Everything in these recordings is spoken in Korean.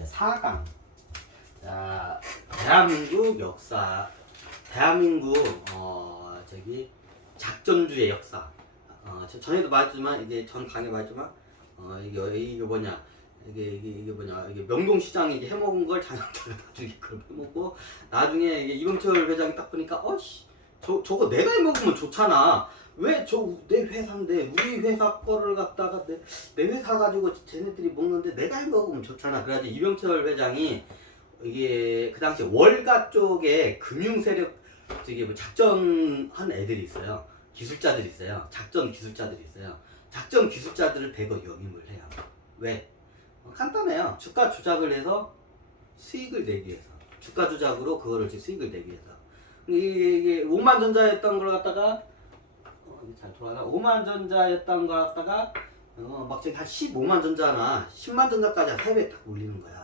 이제 4강. 자, 대한민국 역사, 대한민국 저기 작전주의 역사. 전에도 말했지만 이게 전 강의 말했지만 이게 뭐냐 이게 뭐냐 이게 명동시장이 이게 해먹은 걸 자연다가 나중에 그걸 해먹고 나중에 이게 이병철 회장이 딱 보니까 저거 내가 해먹으면 좋잖아. 왜 내 회사인데 우리 회사 거를 갖다가 내 회사 가지고 쟤네들이 먹는데 내가 해먹으면 좋잖아. 그래가지고 이병철 회장이 이게 그 당시 월가 쪽에 금융 세력 저기 뭐 작전한 애들이 있어요. 기술자들이 있어요. 작전 기술자들이 있어요. 작전 기술자들을 대거 영입을 해요. 왜? 간단해요. 주가 조작을 해서 수익을 내기 위해서. 주가 조작으로 그거를 수익을 내기 위해서. 이게 5만 전자였던 걸 갖다가 잘 돌아가 5만 전자였던 걸 갖다가 막 지금 한 15만 전자나 10만 전자까지 한 3배 딱 올리는 거야.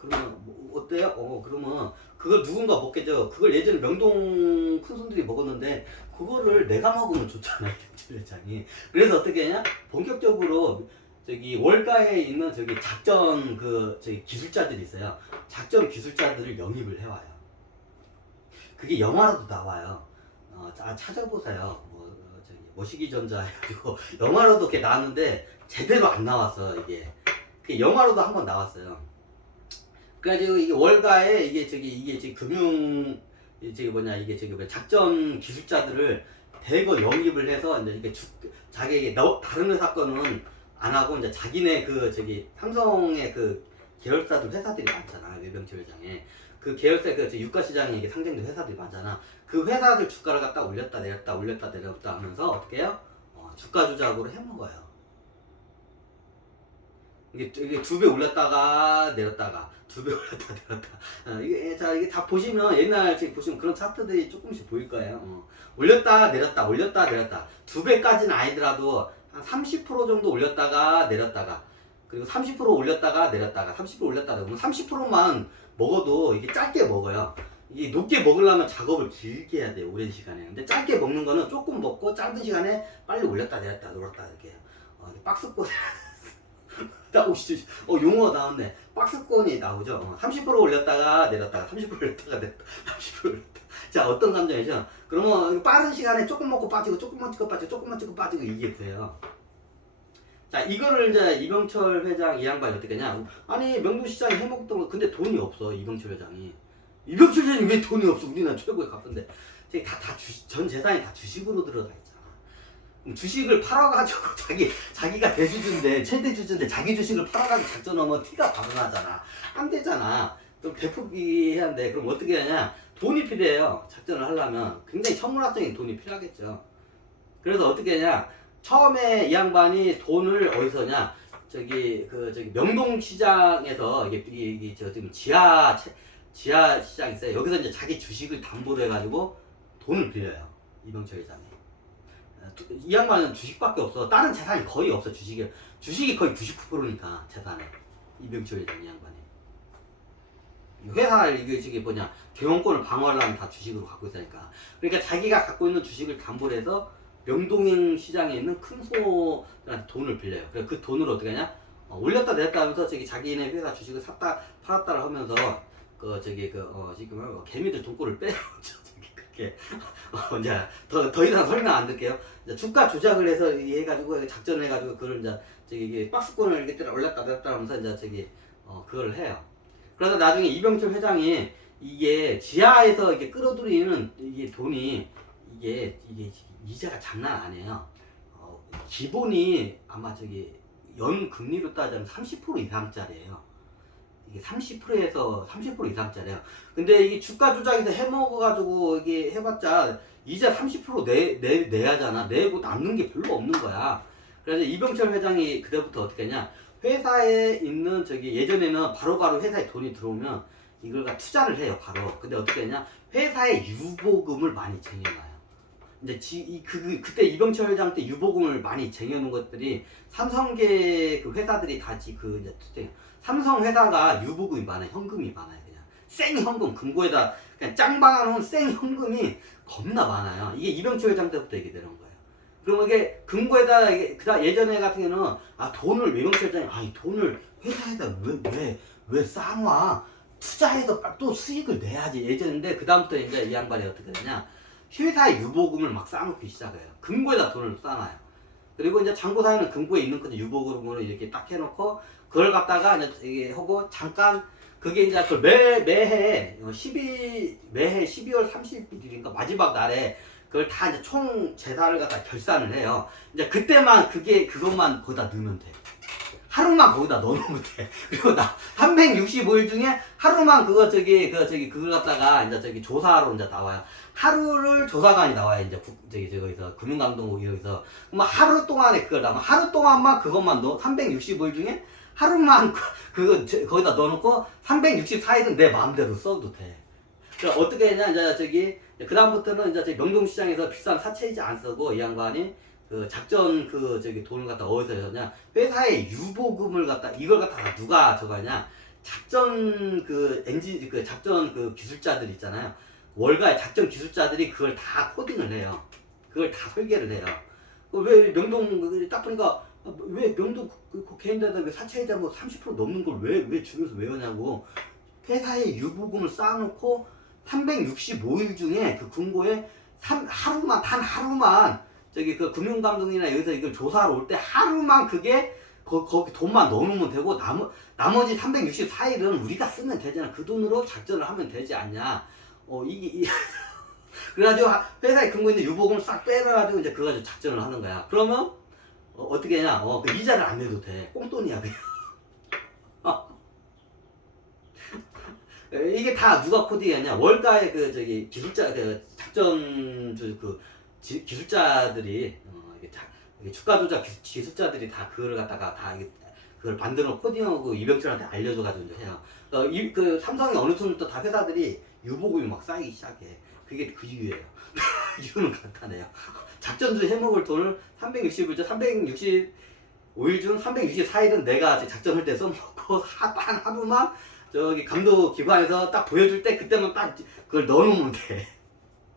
그러면 뭐 어때요? 그러면 그걸 누군가 먹겠죠. 그걸 예전에 명동 큰손들이 먹었는데 그거를 내가 먹으면 좋잖아, 이병철 회장이. 그래서 어떻게 하냐? 본격적으로 저기 월가에 있는 저기 작전 저기 기술자들이 있어요. 작전 기술자들을 영입을 해와요. 그게 영화로도 나와요. 찾아보세요. 저기 머시기전자 해가지고 영화로도 이렇게 나왔는데 제대로 안 나왔어 이게. 그 영화로도 한번 나왔어요. 그래가지고 이게 월가에 이게 지금 금융 이게 뭐냐 작전 기술자들을 대거 영입을 해서 이제 이게 자기에게 다른 회사 거는 안 하고 이제 자기네 삼성의 계열사들 회사들이 많잖아. 이병철 회장에 그 계열사 유가 시장에 이게 상장된 회사들이 많잖아. 그 회사들 주가를 갖다 올렸다 내렸다 하면서 어떻게 해요? 주가 조작으로 해먹어요. 이게 2배 올렸다가 내렸다가 2배 올렸다 내렸다. 이게 다 보시면 옛날 보시면 그런 차트들이 조금씩 보일 거예요. 올렸다 내렸다 2배까지는 아니더라도 한 30% 정도 올렸다가 내렸다가 그리고 30% 올렸다가 내렸다가 30% 올렸다가 그럼 30%만 먹어도 이게 짧게 먹어요. 이게 높게 먹으려면 작업을 길게 해야 돼요. 오랜 시간에. 근데 짧게 먹는 거는 조금 먹고 짧은 시간에 빨리 올렸다 내렸다 이렇게 박스권 용어 나왔네. 박스권이 나오죠. 30% 올렸다가 내렸다가 30% 올렸다가 내렸다 30% 올렸다. 자, 어떤 감정이죠? 그러면 빠른 시간에 조금 먹고 빠지고 조금만 찍고 빠지고 이게 돼요. 자, 이거를 이제 이병철 회장 이 양반이 어떻게 하냐? 아니 명동시장이 해먹었던 거 근데 돈이 없어. 이병철 회장이 왜 돈이 없어? 우리나라 최고의 값인데 전 재산이 다 주식으로 들어가 있잖아. 주식을 팔아가지고 자기가 대주주인데 최대 주주인데 자기 주식을 팔아가지고 작전하면 티가 발언하잖아. 안 되잖아. 좀 대폭이 해야 돼. 그럼 어떻게 하냐? 돈이 필요해요. 작전을 하려면 굉장히 천문학적인 돈이 필요하겠죠. 그래서 어떻게 하냐? 처음에 이 양반이 돈을 어디서냐? 명동시장에서 이게 지금 지하 시장 있어요. 여기서 이제 자기 주식을 담보로 해가지고 돈을 빌려요. 이병철 회장이. 이 양반은 주식밖에 없어. 다른 재산이 거의 없어. 주식이 거의 99%니까 재산에. 이병철 회장 이 양반이. 회사 이게 뭐냐 경영권을 방어하려면 다 주식으로 갖고 있으니까. 그러니까 자기가 갖고 있는 주식을 담보로 해서 명동 시장에 있는 큰 소한테 돈을 빌려요. 그래서 그 돈을 어떻게 하냐? 올렸다 내렸다 하면서 자기네 회사 주식을 샀다 팔았다를 하면서 지금 개미들 돈꼴을 빼요. 그렇게 이제 더 이상 설명 안 드릴게요. 이제 주가 조작을 해서 해가지고 작전을 해가지고 그걸 이제 이게 박스권을 이렇게 올렸다 내렸다 하면서 이제 그걸 해요. 그래서 나중에 이병철 회장이 이게 지하에서 이게 끌어들이는 이게 돈이 이게 이자가 장난 아니에요. 기본이 아마 연 금리로 따지면 30% 이상짜리예요. 이게 30%에서 30% 이상짜리예요. 근데 이게 주가 조작에서 해먹어가지고 이게 해봤자 이자 30% 내야잖아. 내고 남는 게 별로 없는 거야. 그래서 이병철 회장이 그때부터 어떻게 했냐? 회사에 있는 예전에는 바로바로 회사에 돈이 들어오면 이걸 투자를 해요, 바로. 근데 어떻게 했냐? 회사에 유보금을 많이 쟁여놔요. 이제 그때 이병철 회장 때 유보금을 많이 쟁여놓은 것들이 삼성계 회사들이 다 이제 삼성 회사가 유보금이 많아요. 현금이 많아요. 그냥 생현금 금고에다 그냥 짱 박아놓은 생현금이 겁나 많아요. 이게 이병철 회장 때부터 이게 되는 거예요. 그럼 이게 금고에다 예전에 같은 경우는 돈을 이병철 회장이 돈을 회사에다 왜 쌓아놔? 투자해서 또 수익을 내야지. 예전인데 그 다음부터 이제 이 양반이 어떻게 되냐? 회사의 유보금을 막 쌓아놓기 시작해요. 금고에다 돈을 쌓아놔요. 그리고 이제 장부사에는 금고에 있는 거 유보금으로 이렇게 딱 해놓고 그걸 갖다가 이제 이게 하고 잠깐 그게 이제 그 매해 매해 12월 30일인가 마지막 날에 그걸 다 이제 총 재산을 갖다 결산을 해요. 이제 그때만 그것만 거기다 넣으면 돼. 하루만 거기다 넣어놓으면 돼. 그리고 365일 중에 하루만 그걸 갖다가 이제 조사로 이제 나와요. 하루를 조사관이 나와요. 이제 저기서 금융감독국 여기서. 그럼 하루 동안에 그걸 나면 하루 동안만 그것만 넣어. 365일 중에 하루만 거기다 넣어놓고 364일은 내 마음대로 써도 돼. 그럼 어떻게 했냐, 이제 그다음부터는 이제 명동시장에서 비싼 사채이자 안 쓰고 이 양반이 그 작전 돈을 갖다 어디서 했냐, 회사의 유보금을 갖다 이걸 갖다가 누가 저거냐, 작전 작전 기술자들 있잖아요. 월가의 작전 기술자들이 그걸 다 코딩을 해요. 그걸 다 설계를 해요. 왜 명동 딱 보니까 왜 명동 개인들한테 왜 사채이자 뭐 30% 넘는 걸 왜 주면서 외우냐고. 회사의 유보금을 쌓아놓고 365일 중에 그 금고에 단 하루만 그 금융감독이나 여기서 이걸 조사하러 올 때 하루만 그게 거기 돈만 넣어놓으면 되고 나머지 364일은 우리가 쓰면 되잖아. 그 돈으로 작전을 하면 되지 않냐. 그래가지고 회사에 금고에 있는 유보금을 싹 빼가지고 이제 그거 가지고 작전을 하는 거야. 그러면 어떻게 하냐? 그 이자를 안 내도 돼. 꽁돈이야 그냥. 이게 다 누가 코딩했냐? 월가의 기술자 작전 기술자들이 주가 조작 기술자들이 다 그걸 갖다가 그걸 만들어 코딩하고 이병철한테 알려줘가지고 이제 해요. 그 삼성이 어느 순부터 다 회사들이 유보금이 막 쌓이기 시작해. 그게 그 이유예요. 이유는 간단해요. 작전주 해먹을 돈을 365일 중 364일은 내가 작전할 때 써먹고 하루만 감독 기관에서 딱 보여줄 때 그때만 딱 그걸 넣어놓으면 돼.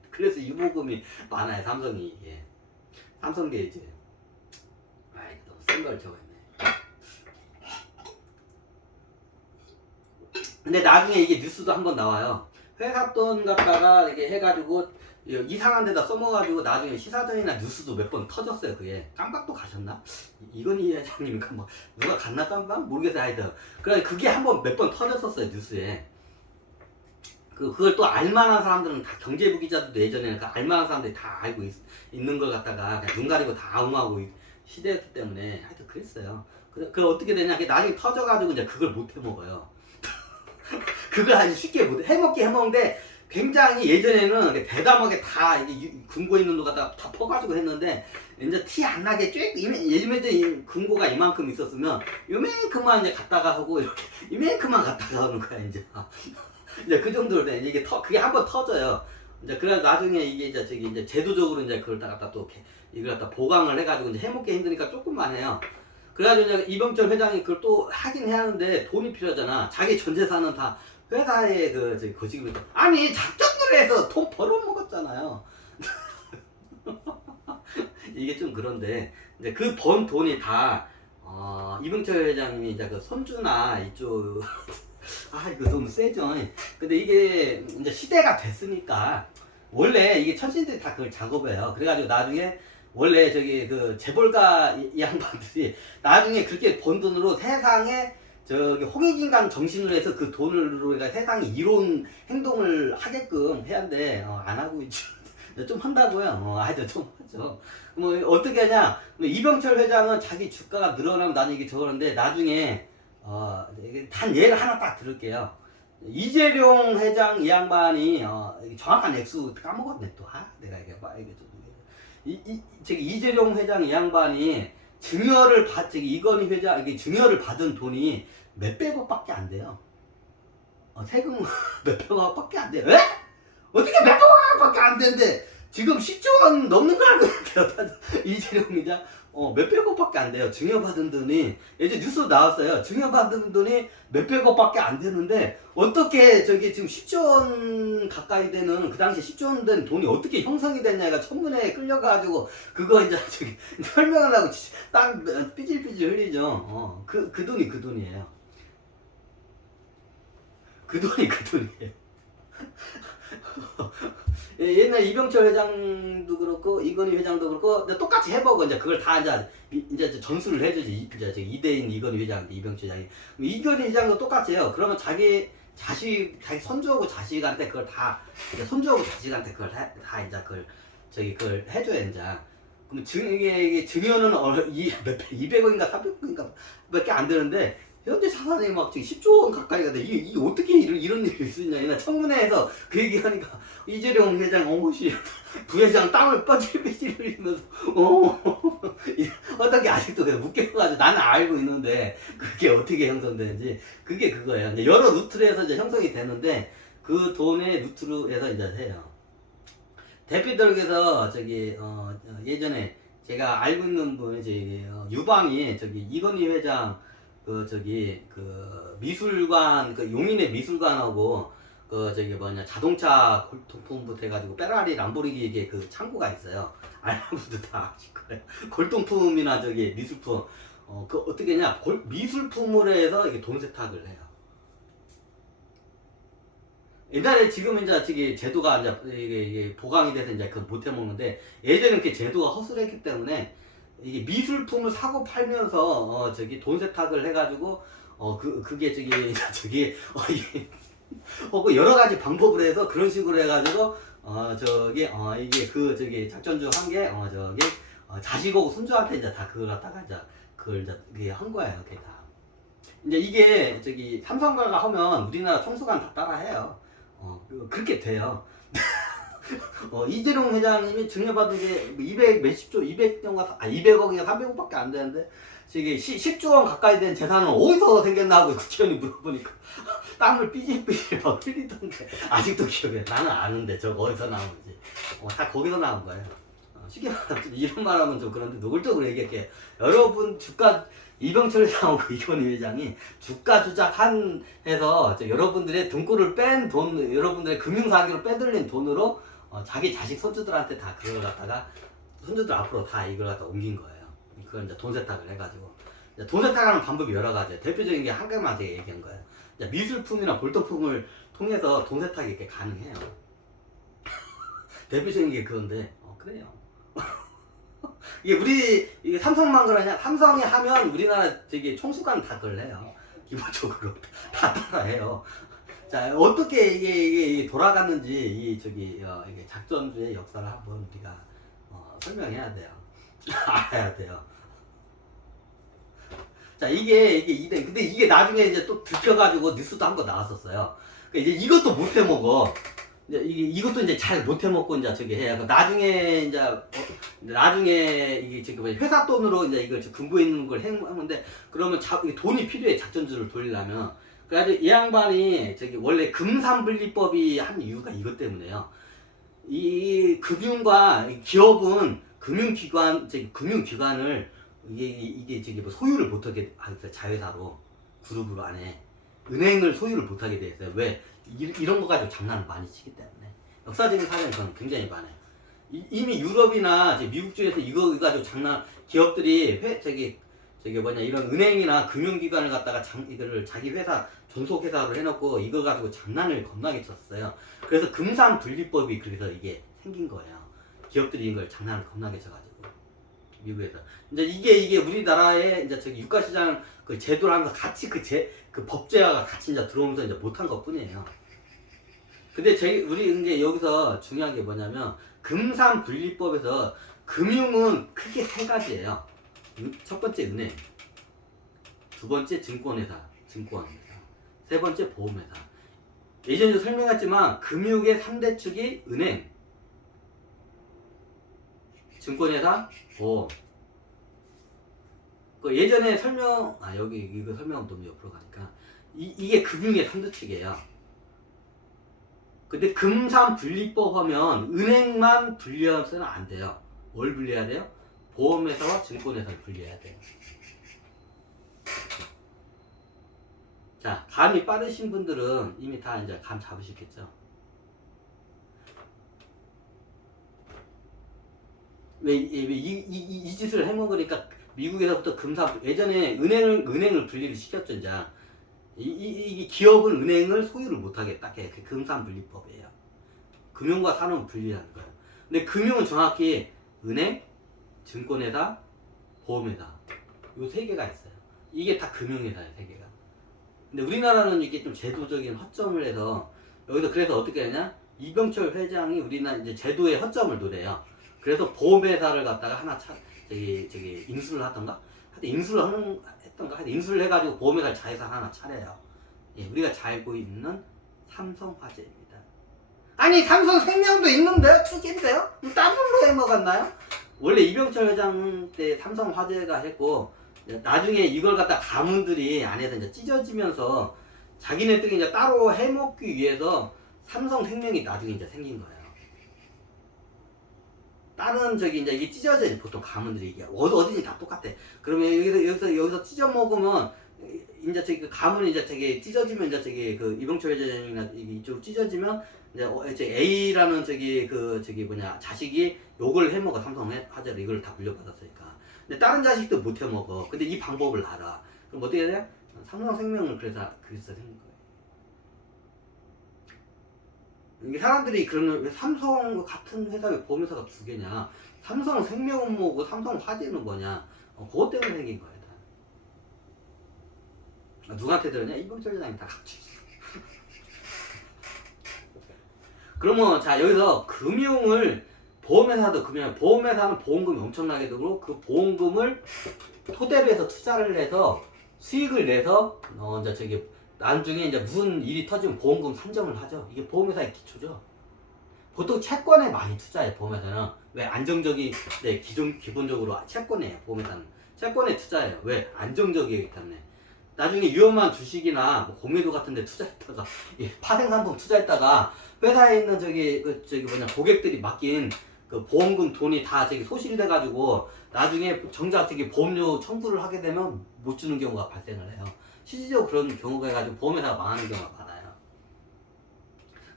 그래서 유보금이 많아요, 삼성이. 예. 삼성게이지. 너무 센 걸 적었네. 근데 나중에 이게 뉴스도 한번 나와요. 회사 돈 갖다가 이렇게 해가지고 이상한 데다 써먹어가지고 나중에 시사전이나 뉴스도 몇 번 터졌어요. 그게 깜빡도 가셨나? 이건희 회장님인가 뭐 누가 갔나 깜빡? 모르겠어요. 하여튼 그래 그게 한번 몇 번 터졌었어요, 뉴스에. 그걸 또 알만한 사람들은 다 경제부 기자들도 예전에는 그 알만한 사람들이 다 알고 있는 걸 갖다가 그냥 눈 가리고 다 옹호하고 시대였기 때문에 하여튼 그랬어요. 그 어떻게 되냐? 나중에 터져가지고 이제 그걸 못 해먹어요. 그걸 아주 쉽게 못 해먹는데 굉장히 예전에는 대담하게 다 금고 있는 거 갖다가 다 퍼가지고 했는데 이제 티 안 나게 예전에 금고가 이만큼 있었으면 요만큼만 이제 갖다가 하고 이렇게 이만큼만 갖다가 하는 거야 이제. 이제 그 정도로 돼. 그게 한번 터져요. 이제 그래 나중에 이게 이제 제도적으로 이제 그걸 갖다 또 이걸 갖다 보강을 해가지고 이제 해먹기 힘드니까 조금만 해요. 그래가지고 이제 이병철 회장이 그걸 또 하긴 해야 하는데 돈이 필요하잖아. 자기 전 재산은 다 회사에 거시기 아니 작전을 해서 돈 벌어먹었잖아요. 이게 좀 그런데 이제 그 번 돈이 다 이병철 회장님이 이제 그 손주나 이쪽 이거 너무 세죠. 근데 이게 이제 시대가 됐으니까 원래 이게 천신들이 다 그걸 작업해요. 그래가지고 나중에 원래 그 재벌가 이 양반들이 나중에 그렇게 번 돈으로 세상에 홍익인간 정신으로 해서 그 돈으로 세상이 이로운 행동을 하게끔 해야 한대. 안 하고 있죠. 좀 한다고요. 하여튼 좀 하죠. 뭐 어떻게 하냐? 이병철 회장은 자기 주가가 늘어나면 나는 이게 저러는데 나중에 단 예를 하나 딱 들을게요. 이재룡 회장 이 양반이 정확한 액수 까먹었네 또. 내가 이게 이재룡 회장 이 양반이 이건희 회장 증여를 받은 돈이 몇백억밖에 안 돼요. 세금 몇백억밖에 안 돼요. 왜? 어떻게 몇백억밖에 안 되는데 지금 10조 원 넘는 거 알고 있대요. 이재룡 회장 몇백억밖에 안 돼요. 증여받은 돈이 예전 뉴스 나왔어요. 증여받은 돈이 몇백억밖에 안 되는데 어떻게 지금 10조 원 가까이 되는 그 당시 10조 원 된 돈이 어떻게 형성이 됐냐가 청문회에 끌려가지고 그거 이제 설명을 하고 땀 삐질삐질 흘리죠. 그 돈이 그 돈이에요. 그 돈이 그 돈이에요. 옛날 이병철 회장도 그렇고 이건희 회장도 그렇고 똑같이 해보고 이제 그걸 다 이제 전수를 해주지. 이제 이대인 이건희 회장, 이병철 회장이 이건희 회장도 똑같이 해요. 그러면 자기 손주하고 자식한테 그걸 다 이제 손주하고 자식한테 그걸 다 이제 그걸 해줘야 이제. 그럼 이게 증여는 200억인가 300억인가 밖에 안 되는데 현재 자산이 막 지금 10조 원 가까이가 돼. 이게 어떻게 이런 일이 있었냐. 옛날 청문회에서 그 얘기하니까 이재룡 회장 어머씨 부회장 땅을 빠질빼질 흘리면서 어떤 게 아직도 그냥 묶여가지고 나는 알고 있는데 그게 어떻게 형성되는지 그게 그거예요. 이제 여러 루트로 해서 이제 형성이 되는데 그 돈의 루트로 해서 이제 해요. 대표들께서 예전에 제가 알고 있는 분이 유방이 이건희 회장 미술관 용인의 미술관하고 자동차 골동품부터 해가지고 페라리 람보르기니 이게 그 창고가 있어요. 아는 분들 다 아실 거예요. 골동품이나 미술품 어떻게 했냐 미술품으로 해서 이게 돈 세탁을 해요. 옛날에 지금은 이제 제도가 이게 보강이 돼서 이제 그걸 못 해먹는데 예전에 그 제도가 허술했기 때문에 이게 미술품을 사고 팔면서 돈 세탁을 해가지고 그게 혹은 여러 가지 방법을 해서 그런 식으로 해가지고 이게 작전주 한 게 자식하고 손주한테 이제 다 그걸 갖다가 이제 그게 한 거예요. 그게 다. 이제 이게 삼성가가 하면 우리나라 총수관 다 따라해요. 그렇게 돼요. 이재룡 회장님이 증여받은 게 200 몇십조, 200년가, 200억인가 300억밖에 안 되는데, 지금 10조 원 가까이 된 재산은 어디서 생겼나 하고 국회의원이 물어보니까, 땅을 삐질삐질 막 흘리던데, 아직도 기억해. 나는 아는데, 저거 어디서 나오는지. 다 거기서 나온 거예요. 쉽게 말하면, 이런 말 하면 좀 그런데, 노골적으로 얘기할게요. 여러분, 이병철 회장하고 이건희 회장이 주가 조작한 해서 여러분들의 등골을 뺀 돈, 여러분들의 금융사기로 빼돌린 돈으로 자기 자식 손주들한테 다 그걸 갖다가 손주들 앞으로 다 이걸 갖다 옮긴 거예요. 그걸 이제 돈 세탁을 해가지고 이제 돈 세탁하는 방법이 여러 가지예요. 대표적인 게 한 개만 제가 얘기한 거예요. 이제 미술품이나 골동품을 통해서 돈 세탁이 이렇게 가능해요. 대표적인 게 그건데 그래요. 이게 삼성만 그러냐? 삼성이 하면 우리나라 총수관 다 그걸 해요. 기본적으로 다 따라해요. 자, 어떻게 이게 돌아갔는지 이게 작전주의 역사를 한번 우리가 설명해야 돼요. 알아야 돼요. 자, 근데 이게 나중에 이제 또 들켜가지고 뉴스도 한번 나왔었어요. 그러니까 이제 이것도 못 해먹어. 이것도 이제 잘 못 해먹고 이제 해야. 나중에 이게 회사 돈으로 이제 이걸 근거에 있는 걸 해먹는데 그러면 돈이 필요해. 작전주를 돌리려면. 그래가지고 이 양반이 원래 금산분리법이 한 이유가 이것 때문에요. 이 금융과 기업은 금융기관을 이게 소유를 못하게 하겠어요. 자회사로 그룹으로 안에 은행을 소유를 못하게 돼 있어요. 왜? 이런 거 가지고 장난을 많이 치기 때문에. 역사적인 사례는 저는 굉장히 많아요. 이미 유럽이나 미국 쪽에서 이거 가지고 기업들이 이런 은행이나 금융기관을 갖다가 이거를 자기 회사 존속회사로 해놓고 이거 가지고 장난을 겁나게 쳤어요. 그래서 금산분리법이 그래서 이게 생긴 거예요. 기업들이 이걸 장난을 겁나게 쳐가지고 미국에서 이제 이게 우리나라의 이제 유가시장 그 제도라는 거 같이 그 법제화가 같이 이제 들어오면서 이제 못한 것 뿐이에요. 근데 우리 이제 여기서 중요한 게 뭐냐면 금산분리법에서 금융은 크게 세 가지예요. 첫 번째 은행, 두 번째 증권회사, 세 번째 보험회사. 예전에도 설명했지만 금융의 3대 축이 은행, 증권회사, 보험. 그 예전에 이거 설명은 좀 옆으로 가니까 이게 금융의 3대 축이에요. 근데 금산분리법 하면 은행만 분리해서는 안 돼요. 뭘 분리해야 돼요? 보험회사와 증권회사를 분리해야 돼요. 자, 감이 빠르신 분들은 이미 다 이제 감 잡으시겠죠. 왜 이 짓을 해먹으니까 미국에서부터 예전에 은행을 분리를 시켰죠. 이제 이 기업은 은행을 소유를 못하게 딱 해. 그 금산분리법이에요. 금융과 산업을 분리하는 거예요. 근데 금융은 정확히 은행, 증권회사, 보험회사 요 세 개가 있어요. 이게 다 금융회사예요, 세 개가. 근데 우리나라는 이게 좀 제도적인 허점을 해서 여기서 그래서 어떻게 하냐? 이병철 회장이 우리나라 이제 제도의 허점을 노려요. 그래서 보험회사를 갖다가 하나 저기 인수를 하던가, 하여튼 했던가, 하여튼 인수를 해가지고 보험회사 자회사 하나 차려요. 예, 우리가 잘 알고 있는 삼성화재입니다. 아니 삼성생명도 있는데 투기인데요? 다른 걸로 해먹었나요? 원래 이병철 회장 때 삼성화재가 했고 나중에 이걸 갖다 가문들이 안에서 이제 찢어지면서 자기네들이 이제 따로 해먹기 위해서 삼성생명이 나중에 이제 생긴 거예요. 다른 저기 이제 이게 찢어져요. 보통 가문들이 이게 어디지 다 똑같아. 그러면 여기서 찢어 먹으면 이제 저기 그 가문이 이제 저기 찢어지면 이제 저기 그 이병철 회장이나 이쪽 찢어지면 이제 A라는 저기 뭐냐 자식이 욕을 해먹어. 삼성화재로 이걸 다 물려받았으니까. 근데 다른 자식도 못 해먹어. 근데 이 방법을 알아. 그럼 어떻게 해야 돼? 삼성생명을 그래서 생긴 거예요. 이게 사람들이 그러면 왜 삼성 같은 회사에 보험회사가 두 개냐? 삼성생명은 뭐고 삼성화재는 뭐냐? 그것 때문에 생긴 거예요. 누구한테 들었냐? 이병철 회장이 다 같이. 그러면 자 여기서 금융을 보험회사도 보험회사는 보험금이 엄청나게 들고 그 보험금을 토대로 해서 투자를 해서 수익을 내서 이제 저기 나중에 이제 무슨 일이 터지면 보험금 산정을 하죠. 이게 보험회사의 기초죠. 보통 채권에 많이 투자해요. 보험회사는 왜 안정적이 기본적으로 채권이에요. 보험회사는 채권에 투자해요. 왜 안정적이기 때문에. 나중에 위험한 주식이나 뭐 공매도 같은데 투자했다가 파생상품 투자했다가 회사에 있는 저기 고객들이 맡긴 그 보험금 돈이 다 저기 소실이 돼가지고 나중에 정작 저기 보험료 청구를 하게 되면 못 주는 경우가 발생을 해요. 실질적으로 그런 경우가 해가지고 보험회사가 망하는 경우가 많아요.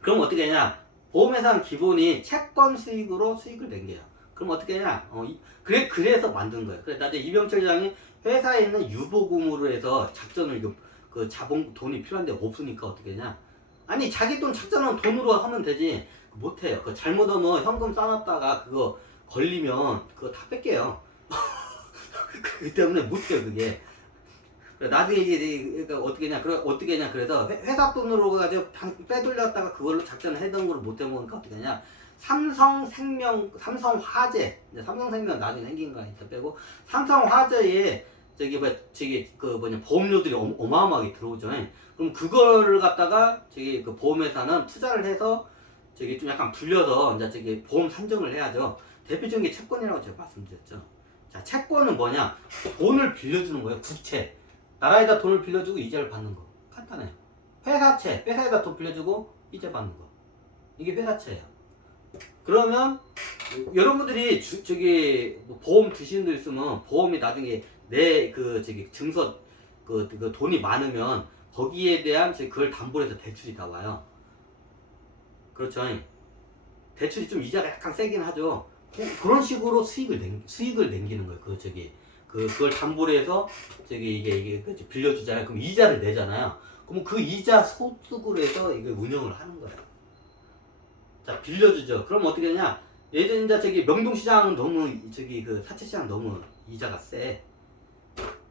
그럼 어떻게 하냐? 보험회사는 기본이 채권 수익으로 수익을 낸게요. 그럼 어떻게 하냐? 그래서 만든 거예요. 그래서 나중에 이병철 회장이 회사에 있는 유보금으로 해서 작전을 그 자본 돈이 필요한데 없으니까 어떻게 하냐? 아니 자기 돈 작전은 돈으로 하면 되지. 못해요. 그 잘못하면 현금 쌓았다가 그거 걸리면 그거 다 뺏겨요. 그 때문에 못해요 그게. 나중에 이게 그러니까 어떻게 하냐 그래서 회사 돈으로 가지고 빼돌렸다가 그걸로 작전을 해던 걸 못 해먹으니까 어떻게 하냐? 삼성생명, 삼성화재, 삼성생명 나중에 생긴 거 있다 빼고 삼성화재에 보험료들이 어마어마하게 들어오죠. 그럼 그걸 갖다가 그 보험회사는 투자를 해서 좀 약간 불려서 이제 보험 산정을 해야죠. 대표적인 게 채권이라고 제가 말씀드렸죠. 자, 채권은 뭐냐? 돈을 빌려주는 거예요. 국채. 나라에다 돈을 빌려주고 이자를 받는 거. 간단해요. 회사채. 회사에다 돈 빌려주고 이자 받는 거. 이게 회사채예요. 그러면 여러분들이 뭐 보험 드시는 분 있으면 보험이 나중에 내 증서 그 돈이 많으면 거기에 대한 그걸 담보로 해서 대출이 나와요. 그렇죠. 대출이 좀 이자가 약간 세긴 하죠. 그런 식으로 수익을 남기는 거예요. 그걸 담보로 해서 이게 빌려주잖아요. 그럼 이자를 내잖아요. 그럼 그 이자 소득으로 해서 이게 운영을 하는 거예요. 자, 빌려주죠. 그럼 어떻게 하냐? 예전에 이제 명동시장은 너무 그 사채시장 너무 이자가 세.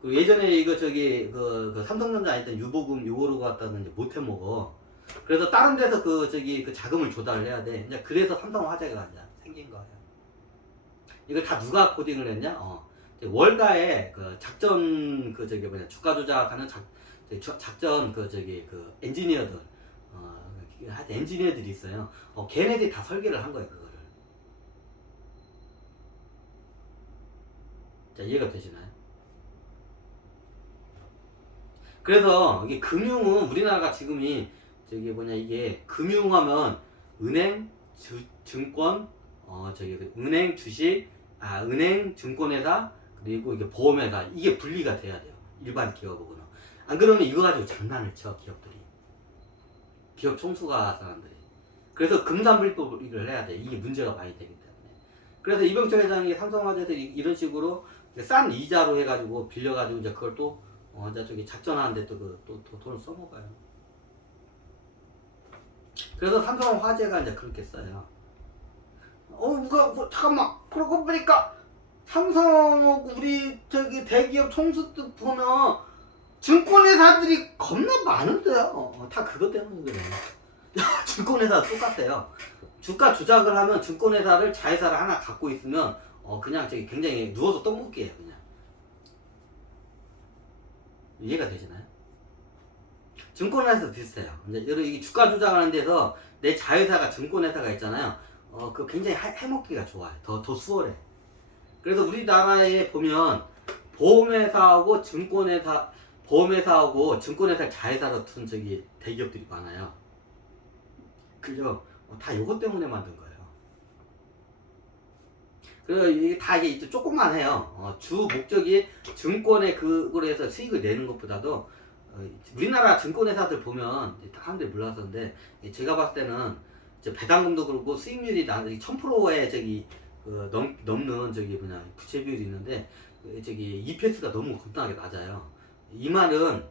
그 예전에 이거 그 삼성전자 있던 유보금 요거로 갖다는 이제 못 해먹어. 그래서 다른 데서 그 자금을 조달을 해야 돼. 이제 그래서 삼성화재가 이제 생긴 거예요. 이걸 다 누가 코딩을 했냐? 월가에 그 작전 주가 조작하는 작전 그 엔지니어들 하여튼 엔지니어들이 있어요. 걔네들이 다 설계를 한 거예요, 그거를. 자, 이해가 되시나요? 그래서 이게 금융은 우리나라가 지금이 이게 금융하면 은행, 증권, 은행, 주식, 은행, 증권회사, 그리고 이게 보험회사, 이게 분리가 돼야 돼요. 일반 기업하고는. 안 그러면 이거 가지고 장난을 쳐, 기업 총수가 사람들이. 그래서 금산분리법을 해야 돼. 이게 문제가 많이 되기 때문에. 그래서 이병철 회장이 삼성화재들이 이런 식으로 싼 이자로 해가지고 빌려가지고 이제 그걸 또 이제 저기 작전하는데 또 돈을 써먹어요. 그래서 삼성화재가 이제 그렇게 써요. 잠깐만. 그러고 보니까 삼성 우리 저기 대기업 총수들 보면 증권회사들이 겁나 많은데요. 다 그것 때문에 그래요. 증권회사 똑같아요. 주가 조작을 하면 증권회사를 자회사를 하나 갖고 있으면 그냥 저기 굉장히 누워서 떡볶이에요. 그냥 이해가 되시나요? 증권회사도 비슷해요. 이제 이 주가 조작하는 데서 내 자회사가 증권회사가 있잖아요. 그 굉장히 해먹기가 좋아요. 더 수월해. 그래서 우리나라에 보면 보험회사하고 증권회사 자회사로 둔 저기 대기업들이 많아요. 그죠? 다 요것 때문에 만든 거예요. 그래서 이게 다 이게 조금만 해요. 주 목적이 증권에 그거로 해서 수익을 내는 것보다도 우리나라 증권회사들 보면 사람들이 몰랐었는데 제가 봤을 때는 이제 배당금도 그렇고 수익률이 1000%에 저기 넘는 저기 뭐냐 부채 비율이 있는데 저기 EPS가 너무 겁나게 낮아요. 이 말은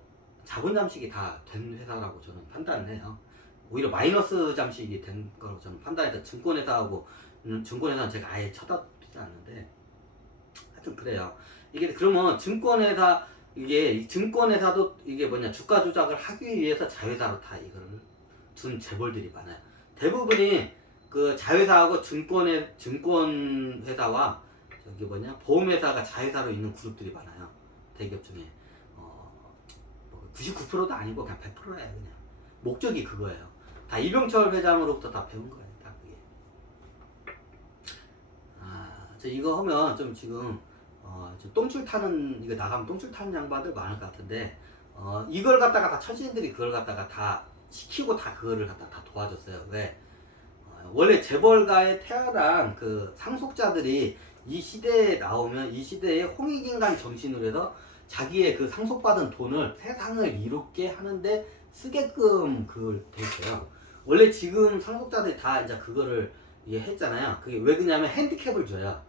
자본 잠식이 다 된 회사라고 저는 판단을 해요. 오히려 마이너스 잠식이 된 거라고 저는 판단해서 증권회사는 제가 아예 쳐다보지 않는데 하여튼 그래요. 이게 그러면 증권회사도 이게 뭐냐 주가 조작을 하기 위해서 자회사로 다 이거를 둔 재벌들이 많아요. 대부분이 그 자회사하고 증권회사와 저기 뭐냐 보험회사가 자회사로 있는 그룹들이 많아요. 대기업 중에 99%도 아니고 그냥 100%예요. 그냥 목적이 그거예요. 다 이병철 회장으로부터 다 배운 거예요. 다 그게. 저 이거 하면 좀 지금 좀 똥줄 타는 이거 나가면 똥줄 타는 양반들 많을 것 같은데 이걸 갖다가 다 천신들이 그걸 갖다가 다 시키고 다 그거를 갖다가 다 도와줬어요. 왜? 원래 재벌가에 태어난 그 상속자들이 이 시대에 나오면 이 시대에 홍익인간 정신으로 해서 자기의 그 상속받은 돈을 세상을 이롭게 하는데 쓰게끔 그걸 돼 있어요. 원래 지금 상속자들이 다 이제 그거를 이게 했잖아요. 그게 왜 그러냐면 핸디캡을 줘요.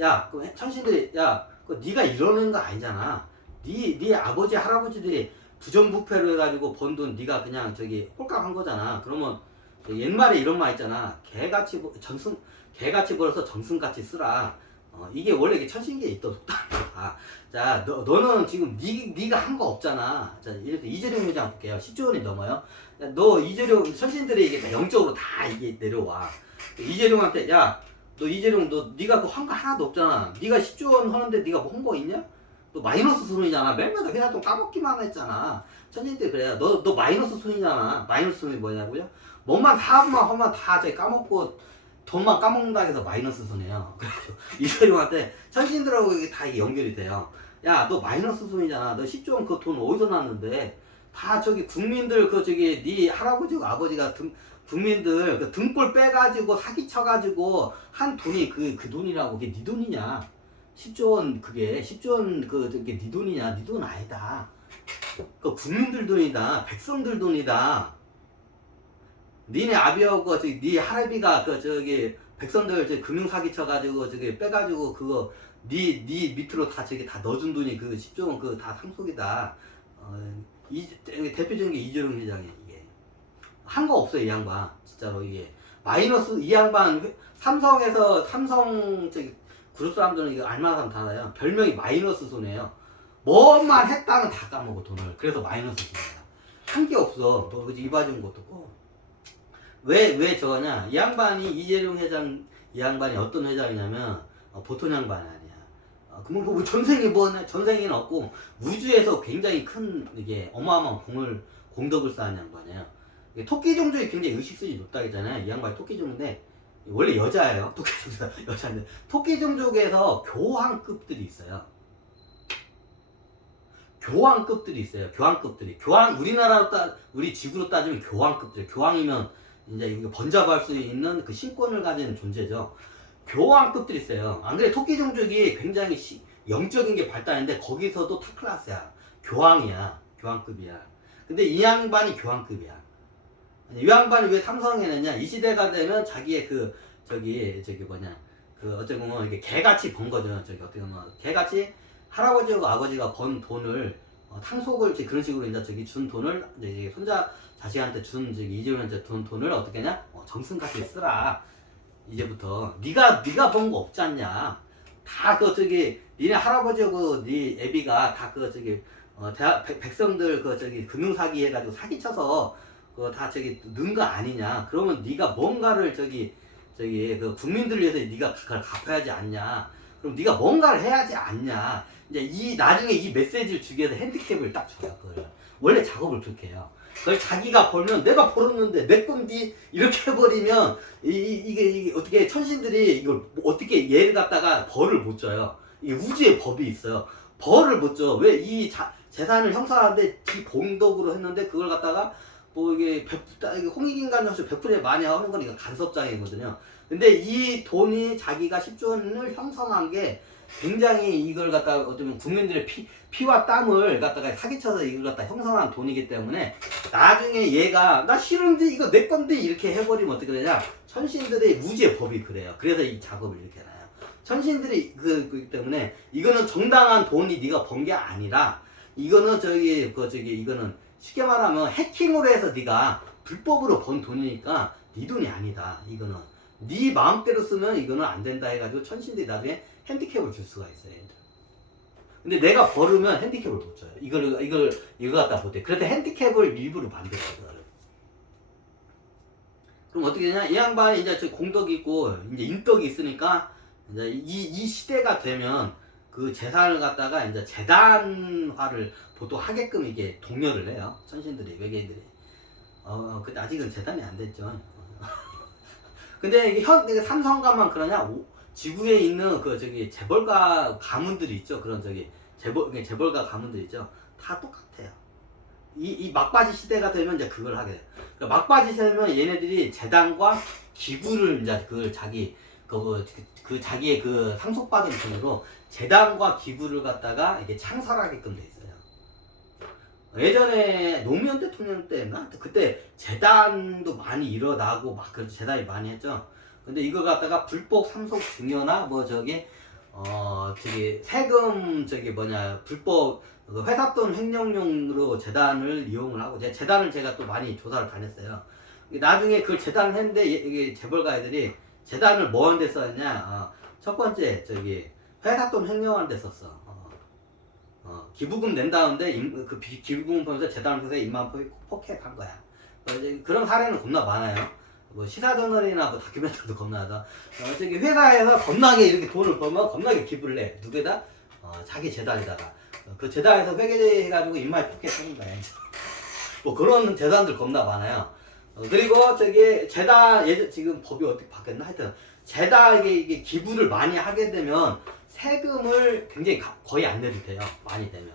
야, 그 천신들이 네가 이러는 거 아니잖아. 네 아버지 할아버지들이 부정부패로 해가지고 번 돈 네가 그냥 저기 홀값 한 거잖아. 그러면 옛말에 이런 말 있잖아. 개같이 벌어서 정승같이 쓰라. 이게 원래 이게 천신기에 있던 속담이야. 자, 너는 지금 네가 한 거 없잖아. 자, 이래서 이재룡 회장 볼게요. 10조 원이 넘어요. 야, 너 이재룡 천신들이 이게 다 영적으로 다 이게 내려와. 이재룡한테 너 이재룡 네가 그 한 거 하나도 없잖아. 네가 10조 원 하는데 네가 뭐 한 거 있냐? 너 마이너스 손이잖아. 맨날 회사 돈 까먹기만 했잖아. 천신들 그래요. 너 마이너스 손이잖아. 마이너스 손이 뭐냐고요? 뭐만 사업만 하면 다 저기 까먹고 돈만 까먹는다 해서 마이너스 손이에요. 그래서 이재룡한테 천신들하고 이게 다 연결이 돼요. 야, 너 마이너스 손이잖아. 너 10조 원 그 돈 어디서 났는데? 다 저기 국민들 네 할아버지고 아버지가 국민들 그 등골 빼가지고 사기쳐가지고 한 돈이 그 돈이라고. 그게 네 돈이냐? 10조 원 그게 10조 원 그게 네 돈이냐? 네 돈 아니다. 그 국민들 돈이다. 백성들 돈이다. 니네 아비하고 네 할아비가 저기 백성들 금융 사기 쳐가지고 저기 빼가지고 그거 네 밑으로 다 저기 다 넣어준 돈이 그 10조 원 그 다 상속이다. 대표적인 게 이재용 회장이에요. 이게 한 거 없어요. 이 양반 진짜로. 이게 마이너스. 이 양반 삼성 저기 그룹 사람들은 이거 알만한 사람 다 알아요. 별명이 마이너스 손이에요. 뭐만 했다면 다 까먹어 돈을. 그래서 마이너스 손이야. 한 게 없어. 뭐 이봐준 것도 없고. 왜 저거냐? 이 양반이 이재룡 회장, 이 양반이 어떤 회장이냐면 보통 양반이 아니야. 뭐 전생에는 없고 우주에서 굉장히 큰 이게 어마어마한 공덕을 쌓은 양반이에요. 토끼 종족이 굉장히 의식수준이 높다 했잖아요. 이 양반이 토끼 종족인데 원래 여자예요. 토끼 종족 여자인데 토끼 종족에서 교황급들이 있어요. 교황급들이 있어요. 우리 지구로 따지면 교황급들. 교황이면 이제 이거 번잡할 수 있는 그 신권을 가진 존재죠. 교황급들이 있어요. 안 그래? 토끼 종족이 굉장히 영적인 게 발달했는데 거기서도 탑클래스야. 교황급이야. 근데 이 양반이 교황급이야. 이 양반이 왜 삼성에 넣냐? 이 시대가 되면 자기의 어떻게 보면 이게 개같이 번 거죠. 어떻게 보면 개같이 할아버지하고 아버지가 번 돈을 상속을 이제 그런 식으로 이제 저기 준 돈을 이제 손자 자식한테 준 저기 이재용한테 준 돈을 어떻게 하냐? 정승같이 쓰라. 이제부터 네가 번 거 없지 않냐? 다 그 저기 니네 할아버지하고 네 애비가 다 그 저기 백성들 그 저기 금융 사기 해가지고 사기쳐서 그 다 저기 넣은 거 아니냐? 그러면 네가 뭔가를 저기 그 국민들 위해서 네가 그걸 갚아야지 않냐? 그럼 네가 뭔가를 해야지 않냐? 이제 이 나중에 이 메시지를 주기 위해서 핸디캡을 딱 줘요. 그걸 원래 작업을 그렇게 해요. 그걸 자기가 벌면 내가 벌었는데 내 건디 이렇게 해버리면 이게 어떻게 천신들이 이걸 어떻게 얘를 갖다가 벌을 못 줘요. 이 우주의 법이 있어요. 벌을 못 줘. 왜 이 재산을 형성하는데 지 공덕으로 했는데 그걸 갖다가 뭐 이게 홍익인간정신 100% 많이 하는 건 이거 간섭장애거든요. 근데 이 돈이 자기가 10조 원을 형성한 게 굉장히 이걸 갖다가 어쩌면 국민들의 피와 땀을 갖다가 사기쳐서 이걸 갖다 형성한 돈이기 때문에 나중에 얘가 나 싫은데 이거 내 건데 이렇게 해버리면 어떻게 되냐? 천신들의 우주의 법이 그래요. 그래서 이 작업을 이렇게 해놔요. 천신들이 그렇기 때문에 이거는 정당한 돈이 네가 번 게 아니라 이거는 이거는 쉽게 말하면 해킹으로 해서 네가 불법으로 번 돈이니까 네 돈이 아니다. 이거는 네 마음대로 쓰면 이거는 안 된다 해가지고 천신들이 나중에 핸디캡을 줄 수가 있어요. 근데 내가 벌으면 핸디캡을 못 줘요. 이거 갖다 못해. 그래서 핸디캡을 일부러 만들어요. 그럼 어떻게 되냐? 이 양반이 이제 저 공덕이 있고 이제 인덕이 있으니까 이제 이 시대가 되면 그 재산을 갖다가 이제 재단화를 보통 하게끔 이게 독려를 해요. 천신들이, 외계인들이. 근데 아직은 재단이 안 됐죠. 근데 이게 삼성가만 그러냐? 지구에 있는 그 저기 재벌가 가문들이 있죠. 그런 저기 재벌가 가문들 있죠. 다 똑같아요. 이 막바지 시대가 되면 이제 그걸 하게 돼요. 그러니까 막바지 시대면 얘네들이 재단과 기구를 이제 그 자기의 그 상속받은 돈으로 재단과 기구를 갖다가 이게 창설하게끔 돼 있어요. 예전에 노무현 대통령 때나 그때 재단도 많이 일어나고 막 그 재단이 많이 했죠. 근데 이거 갖다가 불법 상속 증여나 뭐 세금 불법 회삿돈 횡령용으로 재단을 이용을 하고 재단을 제가 또 많이 조사를 다녔어요. 나중에 그 재단을 했는데 이게 재벌가 애들이 재단을 뭐 하는 데 썼냐? 첫 번째 회삿돈 횡령하는 데 썼어. 기부금 낸다는데 그 기부금 보면서 재단을 통해서 입만 폭행한 거야. 그런 사례는 겁나 많아요. 뭐 시사저널이나 뭐 다큐멘터리도 겁나 하다. 회사에서 겁나게 이렇게 돈을 벌면 겁나게 기부를 해. 누구에다? 자기 재단에다가. 그 재단에서 회계해가지고 입만 폭행하는 거야. 뭐 그런 재단들 겁나 많아요. 그리고 재단 지금 법이 어떻게 바뀌었나 하여튼 재단에게 기부를 많이 하게 되면 세금을 굉장히 거의 안 내도 돼요. 많이 되면.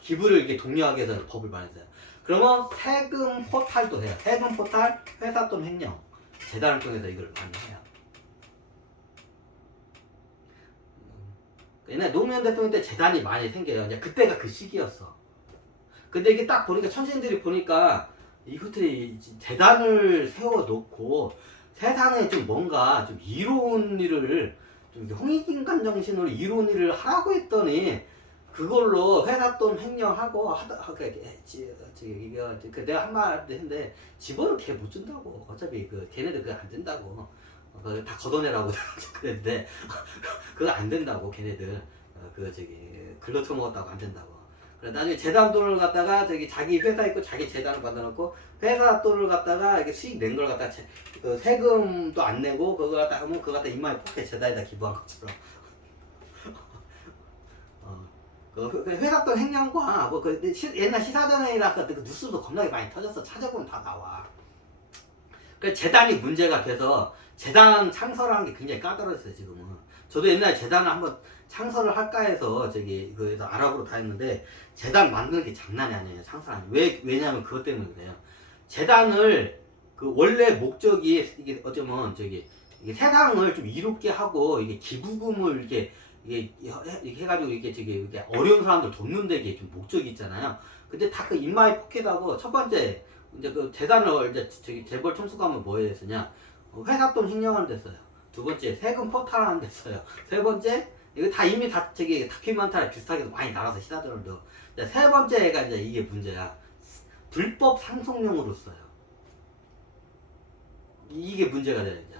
기부를 이렇게 독려하기 위해서 법을 많이 써요. 그러면 세금 포탈도 해요. 세금 포탈, 회삿돈 횡령. 재단을 통해서 이걸 많이 해요. 옛날 노무현 대통령 때 재단이 많이 생겨요. 이제 그때가 그 시기였어. 근데 이게 딱 보니까 천신들이 보니까 이것들이 재단을 세워놓고 세상에 좀 뭔가 좀 이로운 일을 좀 홍익인간 정신으로 이로운 일을 하라고 했더니 그걸로 회삿돈 횡령하고 내가 한 말 했는데 집어를 걔 못 준다고. 어차피 걔네들 그거 안 된다고. 그거 다 걷어내라고 그랬는데 그거 안 된다고 걔네들. 글로 처먹었다고 안 된다고. 그래 나중에 재단 돈을 갖다가 자기 회사 있고 자기 재단을 받아놓고 회사 돈을 갖다가 이렇게 수익 낸 걸 갖다가 세금도 안 내고 그거 갖다 하면 그거 갖다 입마에 포켓 재단에다 기부한 것처럼. 회사 돈 횡령과 옛날 시사전이라 그 뉴스도 겁나게 많이 터졌어. 찾아보면 다 나와. 그 재단이 문제가 돼서 재단 창설하는 게 굉장히 까다로웠어요 지금은. 저도 옛날에 재단을 한번 창설을 할까 해서 그래서 아랍으로 다 했는데 재단 만드는 게 장난이 아니에요. 창설하는 게. 왜냐면 그것 때문에 그래요. 재단을 원래 목적이 이게 어쩌면 이게 세상을 좀 이롭게 하고 이게 기부금을 이게 해가지고 이게 어려운 사람들 돕는 데 이게 좀 목적이 있잖아요. 근데 다 입마에 포켓하고 첫 번째 이제 재단을 이제 재벌 총수가면 뭐 해야 됐으냐? 회삿돈 횡령하는 데 써요. 두 번째 세금 포탈하는 데 써요. 세 번째 이거 다 이미 다큐멘터리 비슷하게 많이 나가서 시사들도 세 번째가 이제 이게 문제야. 불법 상속용으로 써요. 이게 문제가 돼요, 이제.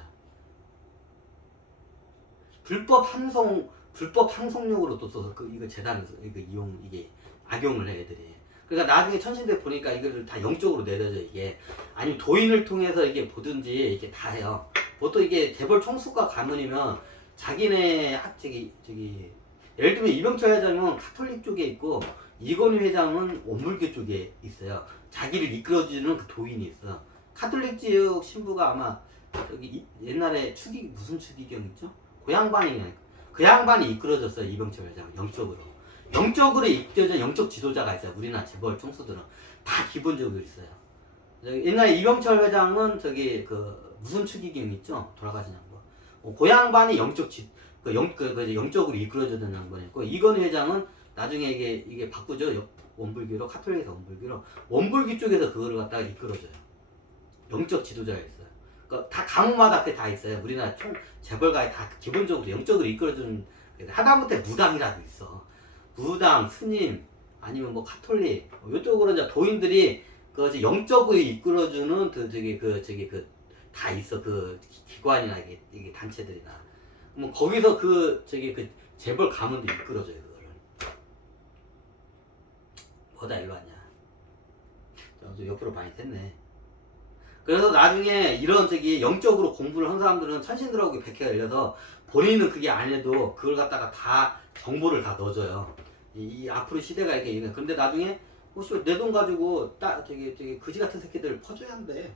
불법 상속용으로 또 써서 이거 재단에서 이거 이게 악용을 해 애들이. 그러니까 나중에 천신대 보니까 이거를 다 영적으로 내려져 이게. 아니면 도인을 통해서 이게 보든지 이게 다 해요. 보통 이게 재벌 총수가 가문이면 자기네 저기 예를 들면 이병철 회장은 가톨릭 쪽에 있고 이건희 회장은 원불교 쪽에 있어요. 자기를 이끌어주는 그 도인이 있어. 가톨릭 지역 신부가 아마 저기 옛날에 무슨 추기경 있죠? 그 양반이 이끌어줬어요. 이병철 회장 영적으로 이끌어진 영적 지도자가 있어요. 우리나라 재벌 총수들은 다 기본적으로 있어요. 옛날에 이병철 회장은 저기 무슨 추기경 있죠? 돌아가신 양반. 그 양반이 영적으로 이끌어주는 양반이고 이건희 회장은 나중에 이게 바꾸죠. 원불교로 카톨릭에서 원불교 쪽에서 그거를 갖다가 이끌어줘요. 영적 지도자가 있어요. 그러니까 다 가문마다 그게 다 있어요. 우리나라 재벌가에 다 기본적으로 영적으로 이끌어주는 하다못해 무당이라도 있어. 무당, 스님 아니면 뭐 카톨릭 이쪽으로 이제 도인들이 그 영적으로 이끌어주는 다 있어. 그 기관이나 이게 단체들이나 뭐 거기서 그 재벌 가문도 이끌어줘요. 그거를. 뭐다 일로 왔냐? 좀 옆으로 많이 됐네. 그래서 나중에 이런 영적으로 공부를 한 사람들은 천신들하고 백회가 열려서 본인은 그게 안 해도 그걸 갖다가 다 정보를 다 넣어줘요. 이 앞으로 시대가 이렇게 있는. 근데 나중에 혹시 내 돈 가지고 그지 같은 새끼들 퍼줘야 한대.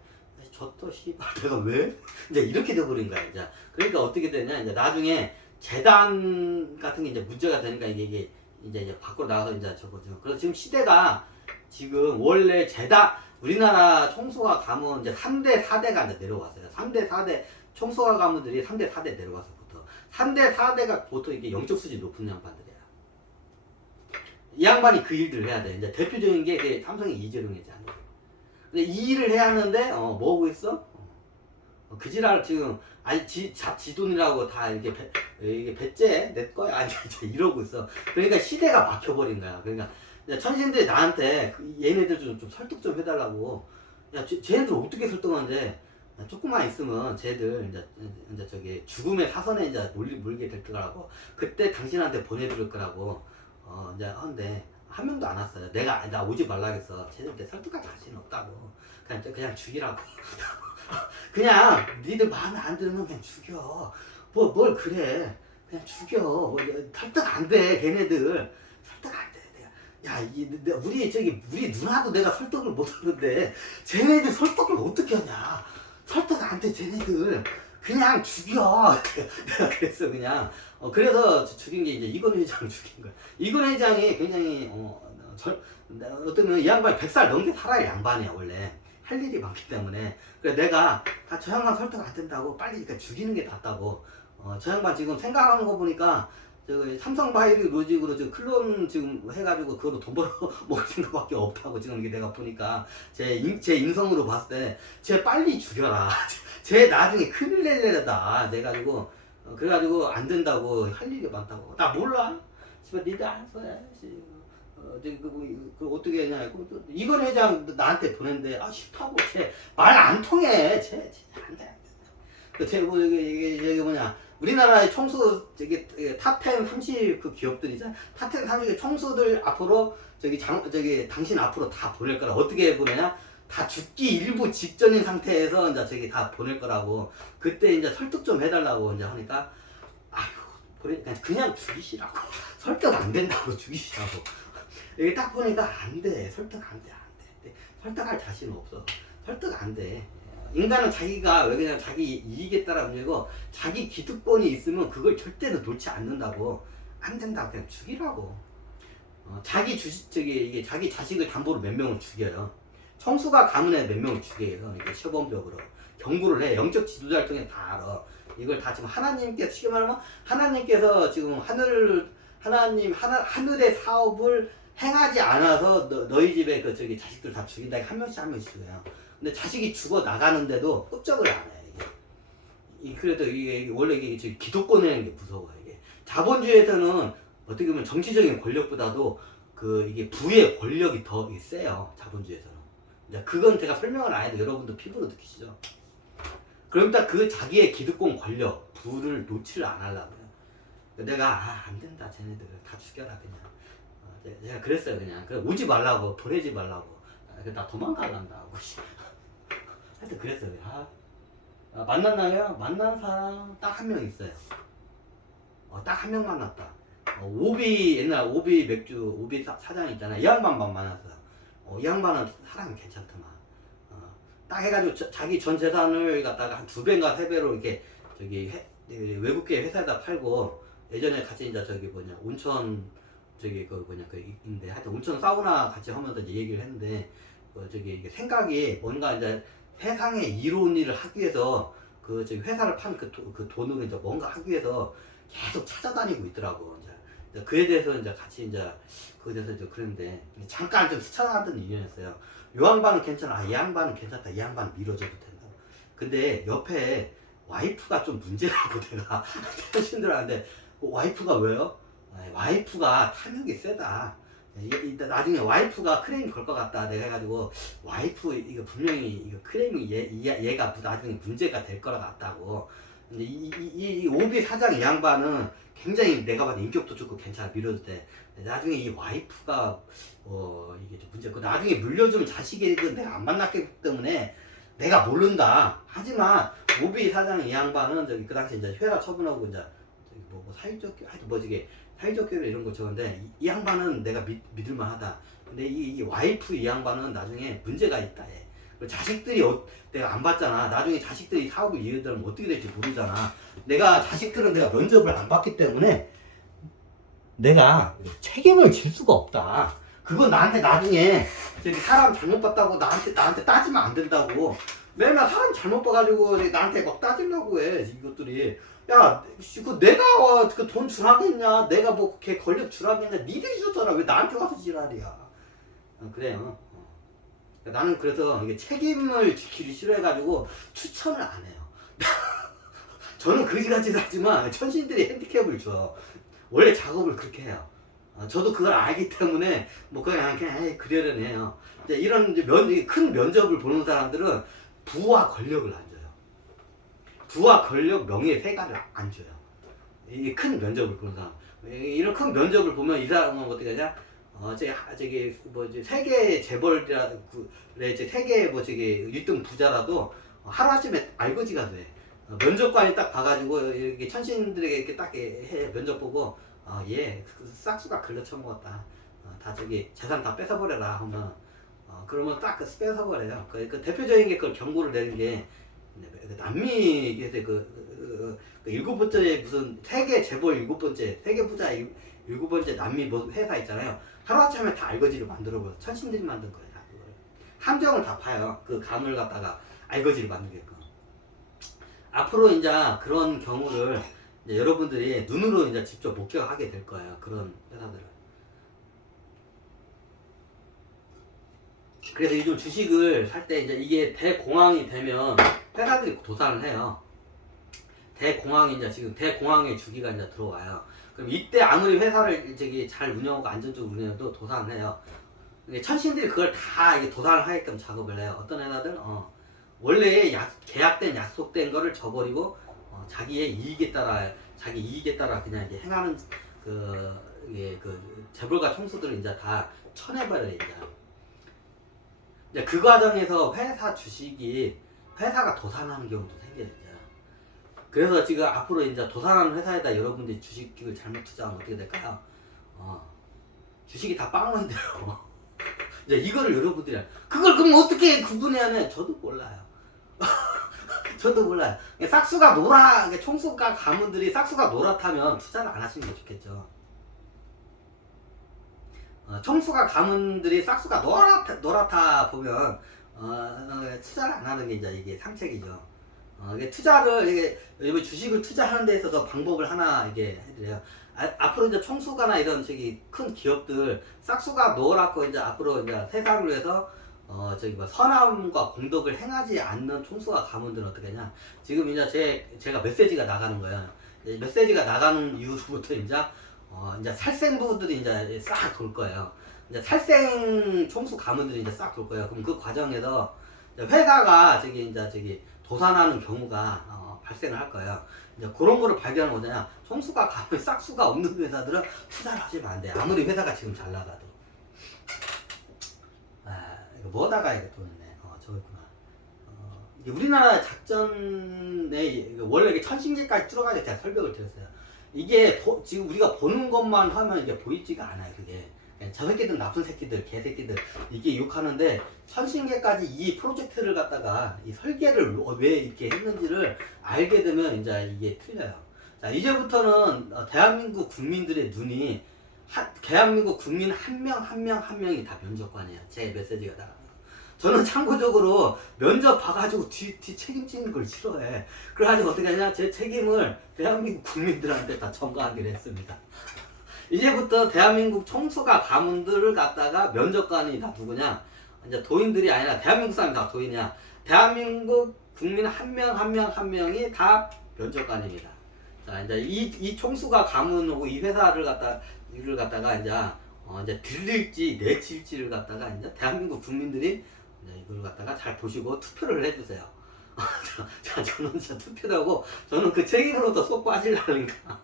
저또 씨발 내가 왜? 이제 이렇게 돼버린 거야 이제. 그러니까 어떻게 되냐 이제 나중에 재단 같은 게 이제 문제가 되니까 이게 이제 밖으로 나가서 이제 저거죠. 그래서 지금 시대가 지금 원래 우리나라 총수가 가문 이제 3대 4대가 이제 내려왔어요. 3대 4대 총수가 가문들이 3대 4대 내려와서 보통 3대 4대가 보통 이게 영적 수준이 높은 양반들이야. 이 양반이 그 일들을 해야 돼. 이제 대표적인 게 삼성의 이재룡 회장. 근데 이 일을 해야 하는데 뭐 하고 있어? 그지랄 지금 지 돈이라고 다 이게 배째 내 거야 아니 이러고 있어. 그러니까 시대가 막혀버린 거야. 그러니까 천신들이 나한테 얘네들 좀 설득 좀 해달라고. 야 쟤네들 어떻게 설득하는데 조금만 있으면 쟤들 이제 죽음의 사선에 이제 물게 될 거라고. 그때 당신한테 보내줄 거라고. 이제 하는데 한 명도 안 왔어요. 나 오지 말라겠어. 쟤네한테 설득할 자신 없다고. 그냥 죽이라고. 그냥 니들 마음에 안 들으면 그냥 죽여. 뭘 그래. 그냥 죽여. 설득 안 돼. 걔네들 설득 안 돼. 야, 우리 누나도 내가 설득을 못 하는데 쟤네들 설득을 어떻게 하냐. 설득 안 돼. 쟤네들 그냥 죽여. 내가 그랬어 그냥. 그래서 죽인 게 이제 이건희 회장을 죽인 거야. 이건희 회장이 굉장히 어떤 이 양반이 100살 넘게 살아야 양반이야 원래. 할 일이 많기 때문에. 그래 내가 저 양반 설득 안 된다고 빨리 죽이는 게 낫다고. 저 양반 지금 생각하는 거 보니까 삼성바이오 로직으로 지금 클론 지금 해가지고 그걸로 돈 벌어 먹을 생각밖에 없다고 지금 이게 내가 보니까 제 인성으로 봤을 때 쟤 빨리 죽여라. 쟤 나중에 큰일 낼래다. 그래가지고 안 된다고 할 일이 많다고. 나 몰라. 씨발 니들 알아서 해. 어떻게 했냐. 이건 회장 나한테 보냈는데 싫다고. 쟤 말 안 통해. 쟤 안 돼. 이게 뭐냐. 우리나라의 총수 탑10 30 그 기업들이잖아. 탑10 30 총수들 앞으로 당신 앞으로 다 보낼 거라. 어떻게 보내냐? 다 죽기 일부 직전인 상태에서 이제 다 보낼 거라고. 그때 이제 설득 좀 해달라고 이제 하니까 그냥 죽이시라고. 설득 안 된다고 죽이시라고. 여기 딱 보니까 안 돼. 설득 안 돼. 설득할 자신은 없어. 설득 안 돼. 인간은 자기가 왜 그냥 자기 이익에 따라 움직이고 자기 기득권이 있으면 그걸 절대로 놓지 않는다고. 안 된다고 그냥 죽이라고. 자기 자식을 담보로 몇 명을 죽여요. 청수가 가문에 몇 명을 죽여요. 이렇게 시범적으로 경고를 해. 영적 지도자를 통해 다 알아. 이걸 다 지금 하나님께서 쉽게 말하면 하나님께서 지금 하늘의 사업을 행하지 않아서 너희 집에 자식들 다 죽인다. 한 명씩 죽여요. 근데 자식이 죽어 나가는데도 끔찍을 안 해. 그래도 이게 원래 이게 기득권이라는 게 무서워. 이게 자본주의에서는 어떻게 보면 정치적인 권력보다도 그 이게 부의 권력이 더 세요. 자본주의에서는. 이제 그건 제가 설명을 안 해도 여러분도 피부로 느끼시죠. 그럼 일단 그 자기의 기득권 권력 부를 놓지를 안 하려고요. 내가 안 된다 쟤네들 다 죽여라 그냥. 제가 그랬어요 그냥. 오지 말라고 보내지 말라고. 나 도망갈란다 하고. 하여튼 그랬어요. 만났나요? 만난 사람 딱 한 명 있어요. 딱 한 명 만났다. 옛날 오비 맥주 오비 사장 있잖아. 이 양반만 만났어요. 이 양반은 사람이 괜찮더만. 딱 해가지고 자기 전 재산을 갖다가 한 2배인가 3배로 이렇게 외국계 회사에다 팔고, 예전에 같이 이제 온천 인데 하여튼 온천 사우나 같이 하면서 이제 얘기를 했는데, 이게 생각이 뭔가 이제 세상에 이로운 일을 하기 위해서 회사를 판 그 돈으로 이제 뭔가 하기 위해서 계속 찾아다니고 있더라고. 이제 그에 대해서 이제 같이 그에 대해서 이제 그랬는데, 잠깐 좀 스쳐나갔던 인연이었어요. 요 양반은 괜찮아. 이 양반은 괜찮다. 이 양반은 밀어줘도 된다. 근데 옆에 와이프가 좀 문제라고 내가 신들었는데, 와이프가 왜요? 와이프가 탐욕이 세다. 나중에 와이프가 크레임 걸 것 같다. 내가 해가지고 와이프 이거 분명히 이거 크레임이 얘가 나중에 문제가 될 거라 같다고. 근데 이 오비 사장 이 양반은 굉장히 내가 봐도 인격도 좋고 괜찮아. 밀어도 돼. 나중에 이 와이프가 이게 좀 문제고, 나중에 물려준 자식이 내가 안 만났기 때문에 내가 모른다. 하지만 오비 사장 이 양반은 그 당시 이제 회사 처분하고 이제 사회적 하여튼 사회적 교류 이런 거 좋은데, 이 양반은 내가 믿을만 하다. 근데 이 와이프 이 양반은 나중에 문제가 있다. 얘. 자식들이 내가 안 봤잖아. 나중에 자식들이 사업을 이어가면 어떻게 될지 모르잖아. 자식들은 내가 면접을 안 봤기 때문에 내가 책임을 질 수가 없다. 그건 나한테 나중에 사람 잘못 봤다고 나한테 따지면 안 된다고. 맨날 사람 잘못 봐가지고 나한테 막 따지려고 해. 이것들이. 야, 내가 그 돈 주라겠냐? 내가 걔 권력 주라겠냐? 니들이 줬잖아. 왜 나한테 와서 지랄이야? 그래요. 나는 그래서 이게 책임을 지키기 싫어해가지고 추천을 안 해요. 저는 그지같이 하지만 천신들이 핸디캡을 줘. 원래 작업을 그렇게 해요. 저도 그걸 알기 때문에 그냥 그러려니 해요. 이런 큰 면접을 보는 사람들은 부와 권력을 안 줘요. 부와 권력, 명예, 세가를 안 줘요. 이게 큰 면접을 보는 사람. 이런 큰 면접을 보면 이 사람은 어떻게 하냐? 세계 재벌이라 세계 1등 부자라도 하루아침에 알거지가 돼. 면접관이 딱 봐가지고 이렇게 천신들에게 이렇게 딱 면접 보고 얘 싹수가 글러쳐먹었다. 다 재산 다 뺏어버려라 하면 그러면 딱 뺏어버려요. 그 대표적인 게 그걸 경고를 내는 게 남미 그 7번째 무슨 세계 재벌 7번째 세계 부자 7번째 남미 회사 있잖아요. 하루아침에 다 알거지를 만들어버려. 천신들이 만든 거예요. 다 그걸 함정을 다 파요. 그 감을 갖다가 알거지를 만들게끔. 앞으로 이제 그런 경우를 이제 여러분들이 눈으로 이제 직접 목격하게 될 거예요. 그런 회사들을. 그래서 요즘 주식을 살 때 이제 이게 대공황이 되면 회사들이 도산을 해요. 대공황이 이제 지금 대공황의 주기가 이제 들어와요. 그럼 이때 아무리 회사를 잘 운영하고 안전적으로 운영해도 도산을 해요. 천신들이 그걸 다 도산을 하게끔 작업을 해요. 어떤 회사들 원래 계약된 약속된 거를 저버리고 자기 이익에 따라 그냥 행하는 그 재벌가 총수들을 이제 다 쳐내버려요. 이제 그 과정에서 회사가 도산하는 경우도 생겨요. 이제. 그래서 지금 앞으로 이제 도산하는 회사에다 여러분들이 주식을 잘못 투자하면 어떻게 될까요? 주식이 다 빵원이 돼요. 이제 이거를 여러분들이 그걸 그럼 어떻게 구분해야 하냐? 저도 몰라요. 저도 몰라요. 총수가 가문들이 싹수가 노랗다면 투자를 안 하시는 게 좋겠죠. 총수가 가문들이 싹수가 노랗다 보면 투자를 안 하는 게 이게 상책이죠. 투자를 주식을 투자하는 데 있어서 방법을 하나 해드려요. 앞으로 이제 총수가나 이런 큰 기업들 싹수가 노랗고 이제 앞으로 이제 세상을 위해서 선함과 공덕을 행하지 않는 총수가 가문들은 어떻게 하냐? 지금 이제 제가 메시지가 나가는 거예요. 메시지가 나가는 이후부터 이제 살생부들이 이제 싹 돌 거예요. 이제 살생 총수 가문들이 이제 싹 돌 거예요. 그럼 그 과정에서 회사가 저기 도산하는 경우가 발생을 할 거예요. 이제 그런 거를 발견하는 거잖아. 총수가 가면 싹수가 없는 회사들은 투자를 하시면 안 돼. 아무리 회사가 지금 잘 나가도. 아, 이거 뭐다가 이거 또 있네. 저기 있구나. 이게 우리나라 작전에 원래 이게 천신계까지 들어가야 제가 설명을 드렸어요. 이게 지금 우리가 보는 것만 하면 이게 보이지가 않아요. 그게 저 새끼들 나쁜 새끼들 개새끼들 이게 욕하는데 천신계까지 이 프로젝트를 갖다가 이 설계를 왜 이렇게 했는지를 알게 되면 이제 이게 틀려요. 자, 이제부터는 대한민국 국민들의 눈이 대한민국 국민 한 명 한 명 한 명이 다 면접관이에요. 제 메시지가 다. 저는 참고적으로 면접 봐가지고 뒤 책임지는 걸 싫어해. 그래가지고 어떻게 하냐, 제 책임을 대한민국 국민들한테 다 전가하기로 했습니다. 이제부터 대한민국 총수가 가문들을 갖다가 면접관이 다 누구냐, 이제 도인들이 아니라 대한민국 사람이 다 도인이야. 대한민국 국민 한 명 한 명 한 명이 다 면접관입니다. 자, 이제 이 총수가 가문하고 이 회사를 갖다가 이제 들릴지 내칠지를 갖다가 이제 대한민국 국민들이 이걸 갖다가 잘 보시고 투표를 해주세요. 자, 저는 진짜 투표도 하고 저는 그 책임으로부터 쏙 빠지려니까.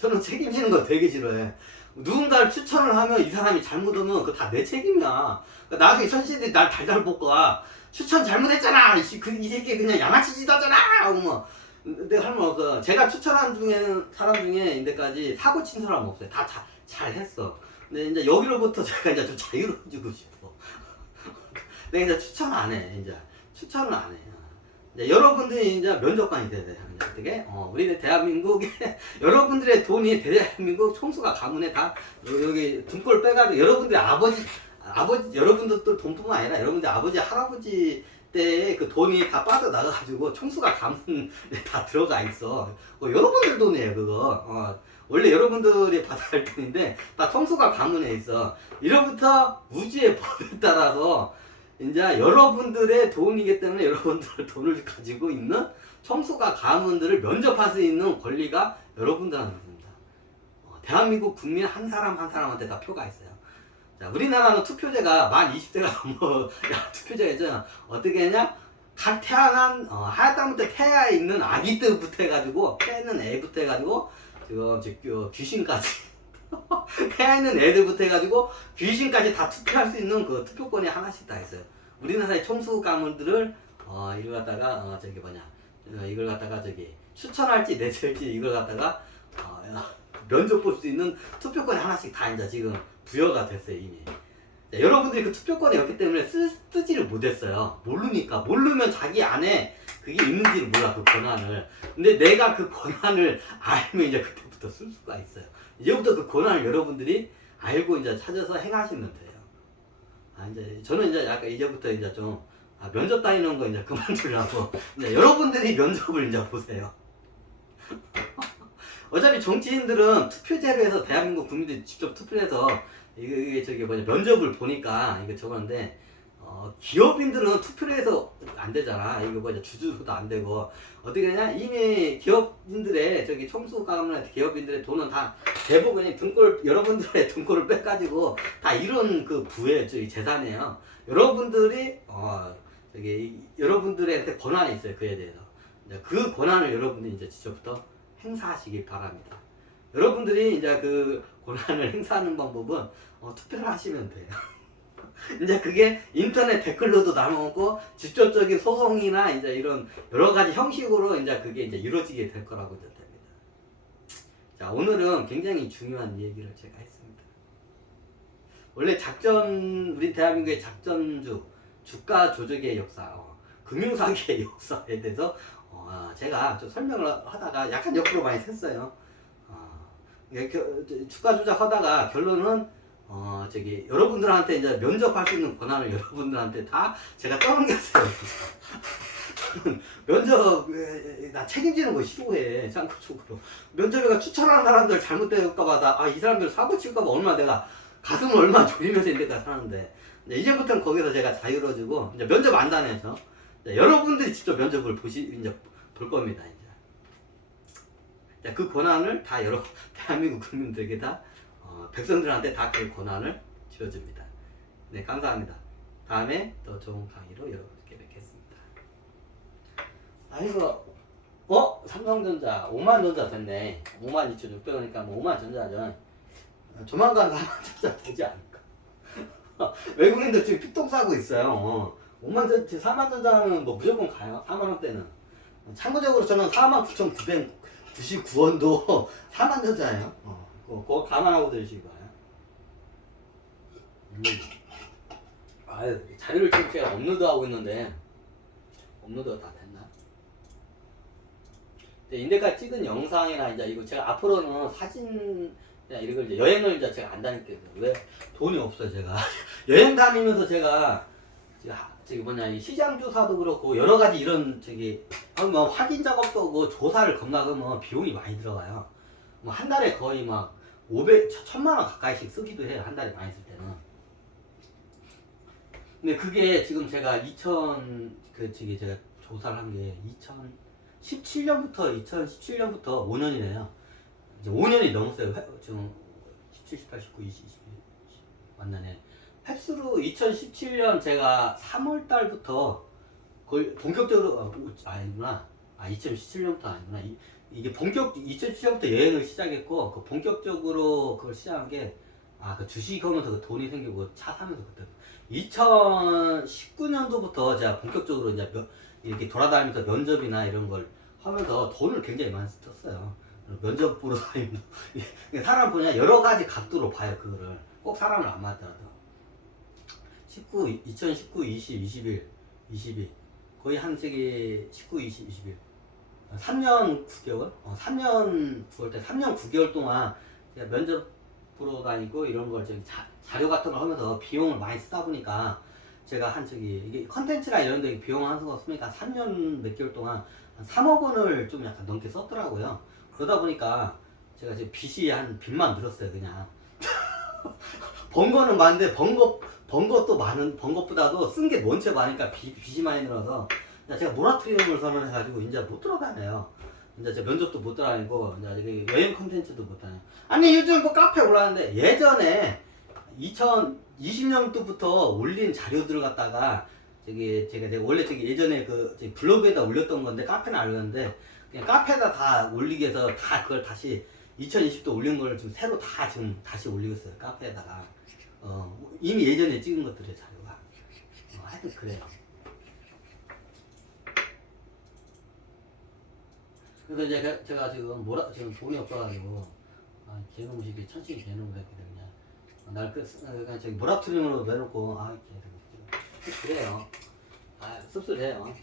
저는 책임지는 거 되게 싫어해. 누군가를 추천을 하면 이 사람이 잘못하면 그거 다 내 책임이야. 그러니까 나중에 천신들이 날 달달 볶아. 추천 잘못했잖아. 이 새끼 그냥 양아치 짓 하잖아. 하고 뭐. 내가 할 말 없어. 제가 추천한 사람 중에 인데까지 사고 친 사람 없어요. 다 잘했어. 근데 이제 여기로부터 제가 이제 좀 자유로워지고 싶어. 내가 이제 추천 안 해. 이제 추천을 안 해. 이제 여러분들이 이제 면접관이 돼야 돼. 어떻게? 우리 대한민국에 여러분들의 돈이 대한민국 총수가 가문에 다 여기 등골 빼가지고 여러분들의 아버지 여러분들 돈뿐만 아니라 여러분들 아버지 할아버지 때에 그 돈이 다 빠져나가가지고 총수가 가문에 다 들어가 있어. 여러분들 돈이에요 그거. 원래 여러분들이 받아야 할 돈인데 다 총수가 가문에 있어. 이로부터 우주의 법에 따라서 이제 여러분들의 돈이기 때문에 여러분들 돈을 가지고 있는 총수가 가문들을 면접할 수 있는 권리가 여러분들한테 있습니다. 대한민국 국민 한 사람 한 사람한테 다 표가 있어요. 자, 우리나라는 투표제가 만 20세가 넘어 투표제가 있잖아. 어떻게 했냐? 각 태어난 하얗다부터 태아에 있는 아기 때부터 해가지고 태는 애부터 해가지고 지금 귀신까지 태아 있는 애들부터 해가지고 귀신까지 다 투표할 수 있는 그 투표권이 하나씩 다 있어요. 우리나라의 총수 가문들을 이걸 갖다가 이걸 갖다가 추천할지 내칠지 이걸 갖다가 면접 볼 수 있는 투표권이 하나씩 다 이제 지금 부여가 됐어요 이미. 자, 여러분들이 그 투표권이 없기 때문에 쓰지를 못했어요. 모르면 자기 안에 그게 있는지를 몰라 그 권한을. 근데 내가 그 권한을 알면 이제 그때부터 쓸 수가 있어요. 이제부터 그 권한을 여러분들이 알고 이제 찾아서 행하시면 돼요. 이제 저는 이제 약간 이제부터 이제 좀 면접 다니는 거 이제 그만두려고. 이제 여러분들이 면접을 이제 보세요. 어차피 정치인들은 투표제로 해서 대한민국 국민들이 직접 투표해서 이게 면접을 보니까 이거 저건데 기업인들은 투표를 해서 안 되잖아. 이거 주주도 안 되고 어떻게 되냐? 이미 기업인들의 총수 가문의 기업인들의 돈은 다 대부분이 여러분들의 등골을 빼가지고 다 이런 그 부의 재산이에요. 여러분들이 여러분들한테 권한이 있어요. 그에 대해서 그 권한을 여러분들이 이제 직접부터 행사하시기 바랍니다. 여러분들이 이제 그 권한을 행사하는 방법은 투표를 하시면 돼요. 이제 그게 인터넷 댓글로도 남아오고 직접적인 소송이나 이제 이런 여러 가지 형식으로 이제 그게 이제 이루어지게 될 거라고 됩니다. 자, 오늘은 굉장히 중요한 얘기를 제가 했습니다. 원래 우리 대한민국의 주가 조작의 역사, 금융사기의 역사에 대해서 제가 좀 설명을 하다가 약간 옆으로 많이 샜어요. 주가 조작하다가 결론은 여러분들한테 이제 면접할 수 있는 권한을 여러분들한테 다 제가 떠넘겼어요. 저는 면접 나 책임지는 거 싫어해. 참고적으로 면접에가 추천하는 사람들 잘못될까봐 이 사람들 사고 칠까봐 얼마나 내가 가슴을 얼마나 졸이면서 인데가 사는데 이제부터는 거기서 제가 자유로워지고 이제 면접 안 다녀서 여러분들이 직접 면접을 볼 겁니다. 이제 그 권한을 다 대한민국 국민들에게 다 백성들한테 다 그 권한을 쥐어줍니다. 네, 감사합니다. 다음에 또 좋은 강의로 여러분께 뵙겠습니다. 아이고, 삼성전자 5만 전자 됐네. 52,600원이니까 뭐 5만 전자죠. 조만간 4만 전자 되지 않을까. 외국인들 지금 피똥 싸고 있어요. 5만 전자, 4만 전자는 뭐 무조건 가요. 4만 원대는. 참고적으로 저는 49,999원도 4만 전자예요. 그거 감안하고 들으시기 바라요. 아유, 자료를 지금 제가 업로드하고 있는데 업로드가 다 됐나? 인데까지 찍은 영상이나 이제 이거 제가 앞으로는 사진 이런 걸 이제 여행을 이제 제가 안 다닐게요. 왜? 돈이 없어요, 제가. 여행 다니면서 제가 저기 뭐냐, 이 시장 조사도 그렇고 여러 가지 이런 뭐 확인 작업도 하고 조사를 겁나 그러면 비용이 많이 들어가요. 뭐 한 달에 거의 막 1,000만 원 가까이씩 쓰기도 해요. 한 달에 많이 쓸 때는. 근데 그게 지금 제가 제가 조사를 한 게 2017년부터 5년이네요. 이제 5년이 넘었어요. 지금 17, 18, 19, 20, 21, 맞나네. 횟수로 2017년 제가 3월 달부터 거의 본격적으로 아니구나. 2017년부터 아니구나. 이게 2017년부터 여행을 시작했고 그 본격적으로 그걸 시작한 게 그 주식 하면서 그 돈이 생기고 차 사면서 그때 2019년도부터 제가 본격적으로 이제 이렇게 돌아다니면서 면접이나 이런 걸 하면서 돈을 굉장히 많이 썼어요. 면접 보러 다니면서 사람 보냐 여러 가지 각도로 봐요. 그거를 꼭 사람을 안 맞더라도 2019, 20, 22 거의 한 19, 20, 21 3년 9개월? 3년 9개월 때 3년 9개월 동안 제가 면접 보러 다니고 이런 걸 자료 같은 걸 하면서 비용을 많이 쓰다 보니까 제가 이게 컨텐츠나 이런 데 비용 하는 거 쓰니까 3년 몇 개월 동안 한 3억 원을 좀 약간 넘게 썼더라고요. 그러다 보니까 제가 지금 빚만 늘었어요, 그냥. 번 거는 많은데 번 것보다도 쓴 게 원체 많으니까 빚이 많이 늘어서 제가 모라토리움을 선언해가지고 이제 못 돌아다녀요. 이제 제 면접도 못 돌아다니고 이제 여행 컨텐츠도 못 다녀요. 아니 요즘 뭐 카페 올라왔는데 예전에 2020년도부터 올린 자료들을 갖다가 제가 원래 예전에 블로그에다 올렸던 건데 카페는 안 올렸는데 그냥 카페에다 다 올리기 위해서 다 그걸 다시 2020도 올린 걸 지금 새로 지금 다시 올리고 있어요. 카페에다가 이미 예전에 찍은 것들의 자료가 하여튼 그래요. 그래서 이제 제가 지금 돈이 없어가지고 개놈식이 천식이 개놈을 했거든요. 날 그냥 모라토리움으로 내놓고 그래요. 씁쓸해요.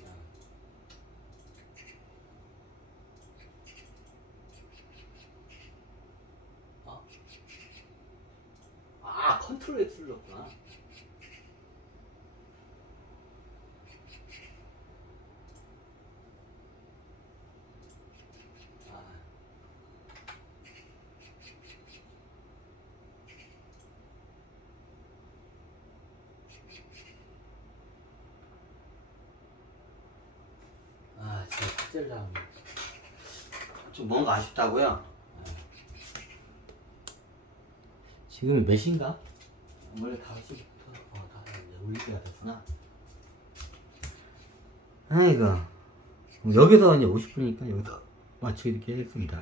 컨트롤 X를 넣었구나. 진짜 삭제를 잘하네. 좀 뭔가 아쉽다고요? 지금 몇 시인가? 원래 5시부터 다 이제 올릴 때가 됐구나. 아이고 여기서 이제 50분이니까 여기서 마치게 하겠습니다.